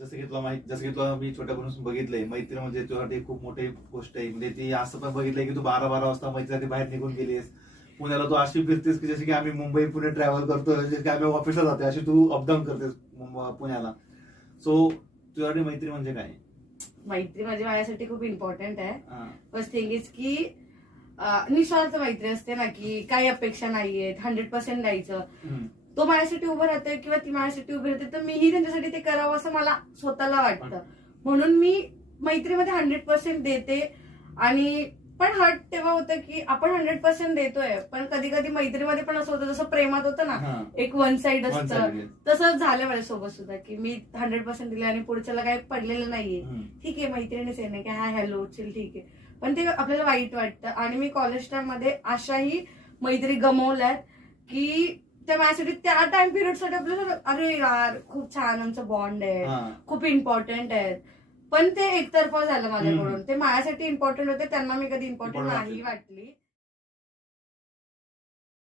जसं की तुला मी छोट्यापासून बघितलंय, मैत्री म्हणजे तुझ्यासाठी खूप मोठी गोष्ट आहे. म्हणजे ती असं पण बघितलंय की तू 12-12 वाजता मैत्रीसाठी बाहेर निघून गेलीस. पुण्याला तू अशी फिरतेस की जशी की आम्ही मुंबई पुणे ट्रॅव्हल करतो, जशी की आम्ही ऑफिसला जातो अशी तू अपडाऊन करतेस पुण्याला. सो तुझ्यासाठी मैत्री म्हणजे काय? मैत्री म्हणजे माझ्यासाठी खूप इम्पॉर्टंट आहे. हा. फर्स्ट थिंग इज की निस्वार्थ मैत्री असते ना, की काही अपेक्षा नाहीये, 100% द्यायचं. हम्म. तो माझ्यासाठी उभं राहतोय किंवा ती माझ्यासाठी उभी राहते, तर मीही त्यांच्यासाठी ते करावं असं मला स्वतःला वाटतं. म्हणून मी मैत्रीमध्ये 100% देते. आणि पण हर्ट तेव्हा होतं की आपण 100% देतोय, पण कधी कधी मैत्रीमध्ये पण असं होतं, जसं प्रेमात होतं ना, हा. एक वन साइड One असतं, sided. तसंच झालं माझ्यासोबत सुद्धा, की मी 100% दिले आणि पुढच्याला काही पडलेलं नाहीये. हम्म. ठीक आहे, मैत्रिणीच आहे नाही की हाय हॅलो चिल ठीक आहे, पण ते आपल्याला वाईट वाटतं. आणि मी कॉलेज टाइम मध्ये अशाही मैत्री गमावल्यात की त्या माझ्यासाठी त्या टाइम पिरियड साठी आपल्याला अरे यार खूप छान आमचं बॉन्ड आहे, हा. खूप इम्पॉर्टंट आहे, पण ते एकतर्फा झालं माझ्याकडून. हम्म. ते माझ्यासाठी इम्पॉर्टंट होते, त्यांना मी कधी इम्पॉर्टंट Important नाही वाटलं. वाटली.